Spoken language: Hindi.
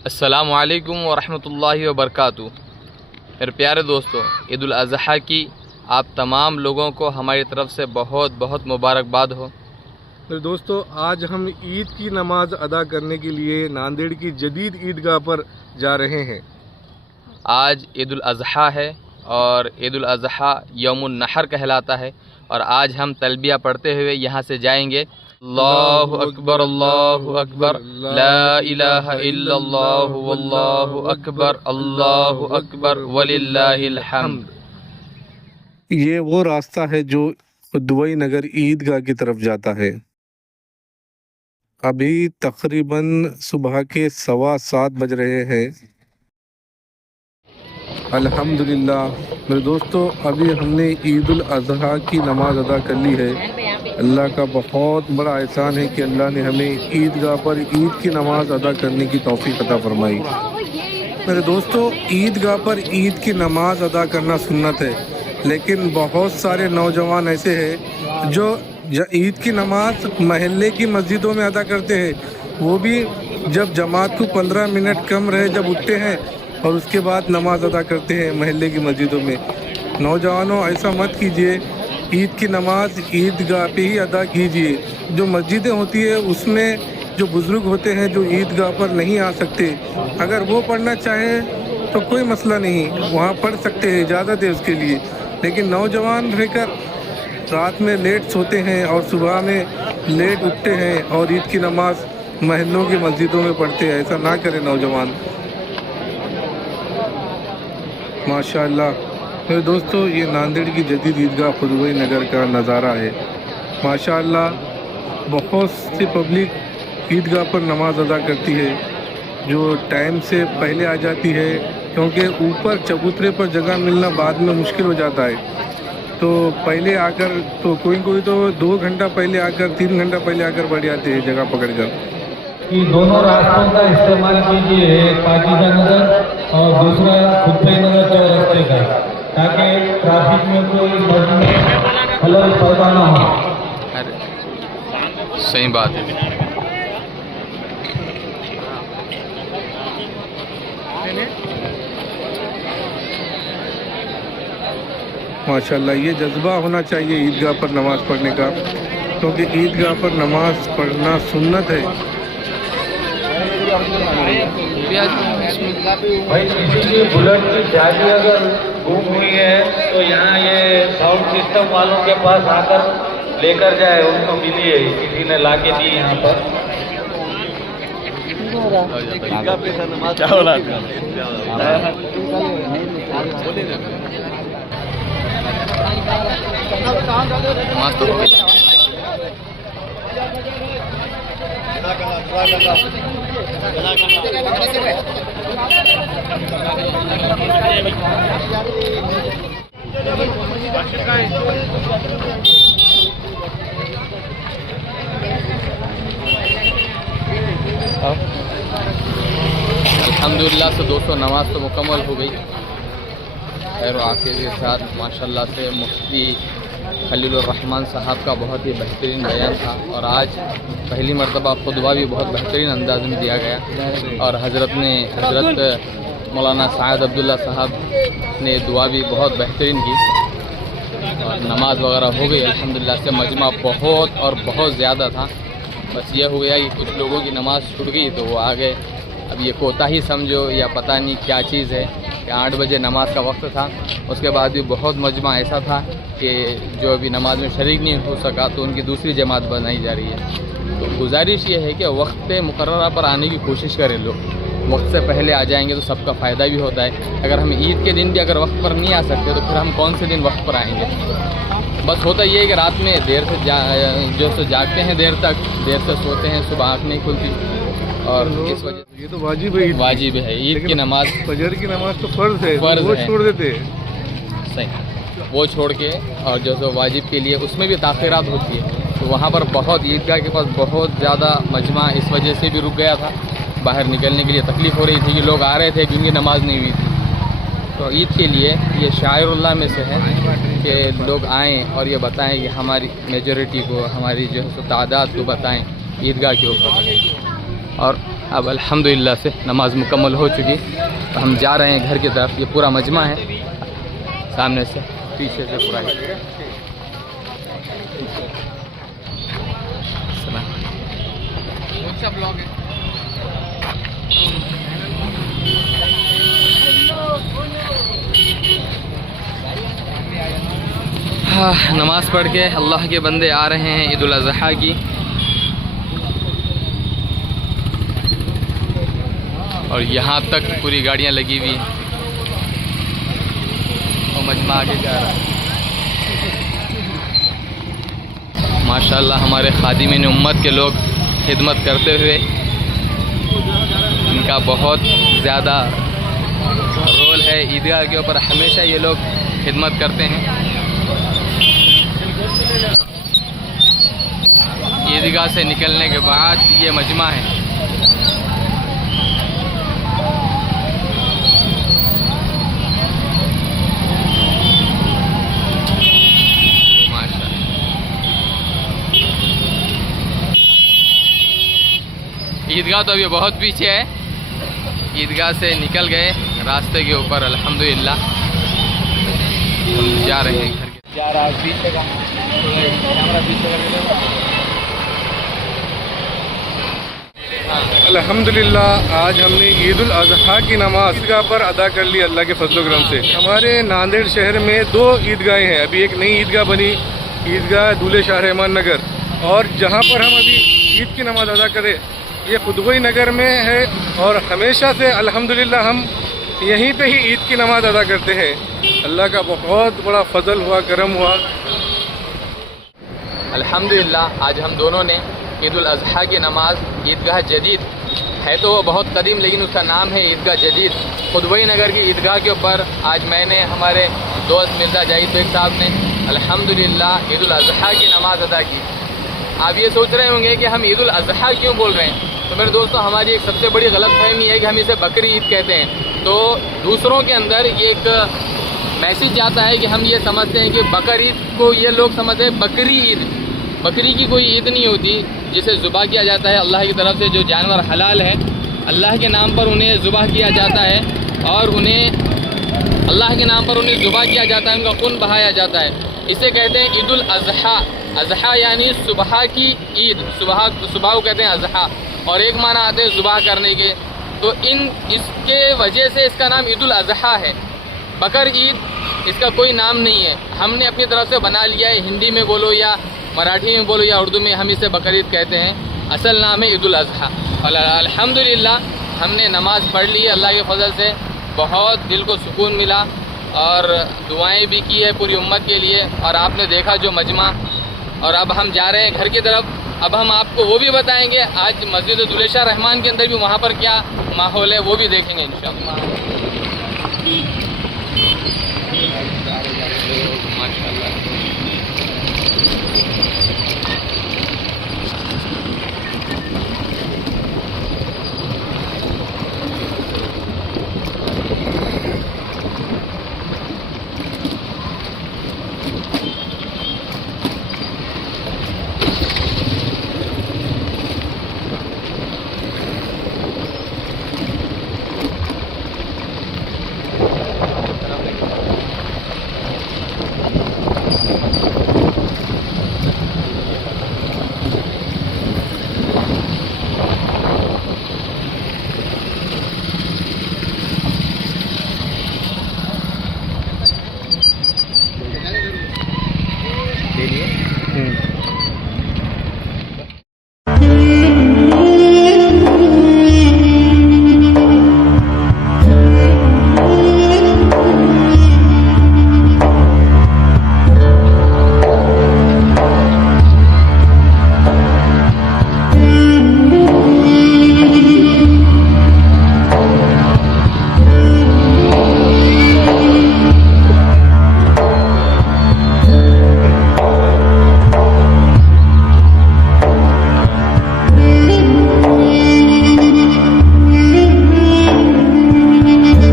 अस्सलामु अलैकुम वरहमतुल्लाहि वबरकातुहू। मेरे प्यारे दोस्तों, ईद उल अज़हा की आप तमाम लोगों को हमारी तरफ से बहुत बहुत मुबारकबाद हो। मेरे दोस्तों, आज हम ईद की नमाज अदा करने के लिए नांदेड़ की जदीद ईदगाह पर जा रहे हैं। आज ईद उल अज़हा है और ईद उल अज़हा यौमुन नहर कहलाता है और आज हम तलबिया पढ़ते हुए यहाँ से जाएंगे। अल्लाहु अकबर, अल्लाहु अकबर, ला इलाहा इल्लल्लाह, वल्लाहु अकबर, अल्लाहु अकबर, वलिल्लाहिल हम्द। ये वो रास्ता है जो दुबई नगर ईदगाह की तरफ जाता है। अभी तकरीबन सुबह के 7:15 बज रहे हैं। अल्हम्दुलिल्लाह मेरे दोस्तों, अभी हमने ईद उल अज़हा की नमाज अदा कर ली है। अल्लाह का बहुत बड़ा एहसान है कि अल्लाह ने हमें ईदगाह पर ईद की नमाज अदा करने की तौफीक अता फरमाई। मेरे दोस्तों, ईदगाह पर ईद की नमाज अदा करना सुन्नत है, लेकिन बहुत सारे नौजवान ऐसे हैं जो ईद की नमाज महल्ले की मस्जिदों में अदा करते हैं। वो भी जब जमात को 15 मिनट कम रहे जब उठते हैं और उसके बाद नमाज अदा करते हैं महल्ले की मस्जिदों में। नौजवानों, ऐसा मत कीजिए। ईद की नमाज ईदगाह पे ही अदा कीजिए। जो मस्जिदें होती है उसमें जो बुज़ुर्ग होते हैं जो ईदगाह पर नहीं आ सकते, अगर वो पढ़ना चाहें तो कोई मसला नहीं, वहाँ पढ़ सकते हैं, इजाज़त है उसके लिए। लेकिन नौजवान रहकर रात में लेट सोते हैं और सुबह में लेट उठते हैं और ईद की नमाज महल्लों की मस्जिदों में पढ़ते हैं। ऐसा ना करें नौजवान। माशाअल्लाह मेरे दोस्तों, ये नांदेड़ की जदीद ईदगाह दुबई नगर का नज़ारा है। माशाअल्लाह बहुत सी पब्लिक ईदगाह पर नमाज अदा करती है, जो टाइम से पहले आ जाती है, क्योंकि ऊपर चबूतरे पर जगह मिलना बाद में मुश्किल हो जाता है। तो पहले आकर तो कोई तो 2 घंटा पहले आकर 3 घंटा पहले आकर बैठ जाते हैं जगह पकड़कर। कि दोनों रास्तों का इस्तेमाल कीजिए, एक पाकीज़ा नगर और दूसरा खुतबे नगर चौरस्ते का, ताकि ट्रैफिक में कोई खलल पैदा ना हो। सही बात है। माशाअल्लाह ये जज्बा होना चाहिए ईदगाह पर नमाज़ पढ़ने का, क्योंकि ईदगाह पर नमाज़ पढ़ना सुन्नत है। भाई, किसी की बुलेट की चाबी अगर गुम हुई है तो यहाँ ये साउंड सिस्टम वालों के पास आकर लेकर जाए, उनको मिली है, किसी ने ला के दी यहाँ पर। क्या बोला? अल्हम्दुलिल्लाह से दोस्तों, नमाज तो मुकम्मल हो गई खैर आफियत के साथ। माशाल्लाह से मुफ्ती खलीलुर रहमान साहब का बहुत ही बेहतरीन बयान था और आज पहली मरतबा खुतबा भी बहुत बेहतरीन अंदाज में दिया गया और हज़रत मौलाना साद अब्दुल्ला साहब ने दुआ भी बहुत बेहतरीन की और नमाज वगैरह हो गई अल्हम्दुलिल्लाह से। मजमा बहुत और बहुत ज़्यादा था। बस ये हो गया कि कुछ लोगों की नमाज़ छूट गई तो वो आ गए। अब ये कोताही समझो या पता नहीं क्या चीज़ है कि 8 बजे नमाज का वक्त था, उसके बाद भी बहुत मजमा ऐसा था कि जो अभी नमाज में शरीक नहीं हो सका तो उनकी दूसरी जमात बनाई जा रही है। तो गुजारिश ये है कि वक्त मुकर्ररा पर आने की कोशिश करें लोग। वक्त से पहले आ जाएंगे तो सबका फ़ायदा भी होता है। अगर हम ईद के दिन भी अगर वक्त पर नहीं आ सकते तो फिर हम कौन से दिन वक्त पर आएंगे। बस होता ये है कि रात में देर से जो सो जागते हैं देर तक, देर से सोते हैं, सुबह आँख नहीं खुलती और इस वजह ये तो वाजिब है ईद की नमाज। फजर की नमाज तो फ़र्ज़ है, वो छोड़ देते हैं। सही, वो छोड़ के और जो सो वाजिब के लिए उसमें भी ताख़ीरात होती है। तो वहाँ पर बहुत ईदगाह के पास बहुत ज़्यादा मजमा इस वजह से भी रुक गया था। बाहर निकलने के लिए तकलीफ़ हो रही थी कि लोग आ रहे थे जिनकी नमाज नहीं हुई थी। तो ईद के लिए ये शायरुल्लाह में से है कि लोग आएँ और ये बताएं कि हमारी मेजॉरिटी को, हमारी जो है तादाद को बताएं ईदगाह के ऊपर। और अब अल्हम्दुलिल्लाह से नमाज मुकम्मल हो चुकी। तो हम जा रहे हैं घर की तरफ। ये पूरा मजमा है, सामने से पीछे से पूरा है। कौन सा ब्लॉग है? हाँ, नमाज़ पढ़ के अल्लाह के बंदे आ रहे हैं ईद उल अज़हा की। और यहाँ तक पूरी गाड़ियाँ लगी हुई हैं और मजमा आगे जा रहा है। माशाल्लाह हमारे खादिमीन उम्मत के लोग खिदमत करते हुए, इनका बहुत ज़्यादा रोल है ईदगाह के ऊपर। हमेशा ये लोग खिदमत करते हैं। ईदगाह से निकलने के बाद ये मजमा है। ईदगाह तो अभी बहुत पीछे है। ईदगाह से निकल गए रास्ते के ऊपर अल्हम्दुलिल्लाह। हम जा रहे हैं घर के। जा रहा है पीछे का कैमरा पीछे का। अल्हम्दुलिल्लाह आज हमने ईद उल अज़हा की नमाज ईदगाह पर अदा कर ली अल्लाह के फजल करम से। हमारे नांदेड़ शहर में 2 ईदगाहें हैं। अभी एक नई ईदगाह बनी, ईदगाह दूल्हे शाह रहमान नगर, और जहाँ पर हम अभी ईद की नमाज अदा करें ये खुदवई नगर में है। और हमेशा से अल्हम्दुलिल्लाह हम यहीं पे ही ईद की नमाज अदा करते हैं। अल्लाह का बहुत बड़ा फजल हुआ, करम हुआ। अल्हम्दुलिल्लाह आज हम दोनों ने ईद उल अज़हा की नमाज ईदगाह जदीद है, तो वो बहुत कदीम लेकिन उसका नाम है ईदगाह जदीद, खुदवई नगर की ईदगाह के ऊपर आज मैंने, हमारे दोस्त मिर्ज़ा जाहिद बेग साहब ने अल्हम्दुलिल्लाह ईद उल अज़हा की नमाज अदा की। आप ये सोच रहे होंगे कि हम ईद उल अज़हा क्यों बोल रहे हैं। तो मेरे दोस्तों, हमारी एक सबसे बड़ी गलतफहमी है कि हम इसे बकरी ईद कहते हैं। तो दूसरों के अंदर ये एक मैसेज जाता है कि हम ये समझते हैं कि बकर ईद को ये लोग समझते हैं बकरी ईद। बकरी की कोई ईद नहीं होती जिसे ज़ुबह किया जाता है अल्लाह की तरफ से। जो जानवर हलाल है अल्लाह के नाम पर उन्हें ज़ुबह किया जाता है, और उन्हें अल्लाह के नाम पर उन्हें ज़ुबह किया जाता है, उनका खून बहाया जाता है। इसे कहते हैं ईद उल अज़हा। अज़हा यानी सुबह की ईद, सुबह को कहते हैं अज़हा, और एक माना आते हैं ज़ुबह करने के। तो इसके वजह से इसका नाम ईद उल अज़हा है। बकर ईद इसका कोई नाम नहीं है, हमने अपनी तरफ से बना लिया है। हिंदी में बोलो या मराठी में बोलो या उर्दू में, हम इसे बकर ईद कहते हैं। असल नाम है ईद उल अज़हा। और अल्हम्दुलिल्लाह हमने नमाज़ पढ़ ली है अल्लाह के फजल से। बहुत दिल को सुकून मिला और दुआएं भी की है पूरी उम्मत के लिए। और आपने देखा जो मजमा। और अब हम जा रहे हैं घर की तरफ। अब हम आपको वो भी बताएंगे आज मस्जिद दूल्हे शाह रहमान के अंदर भी वहाँ पर क्या माहौल है, वो भी देखेंगे इंशाअल्लाह।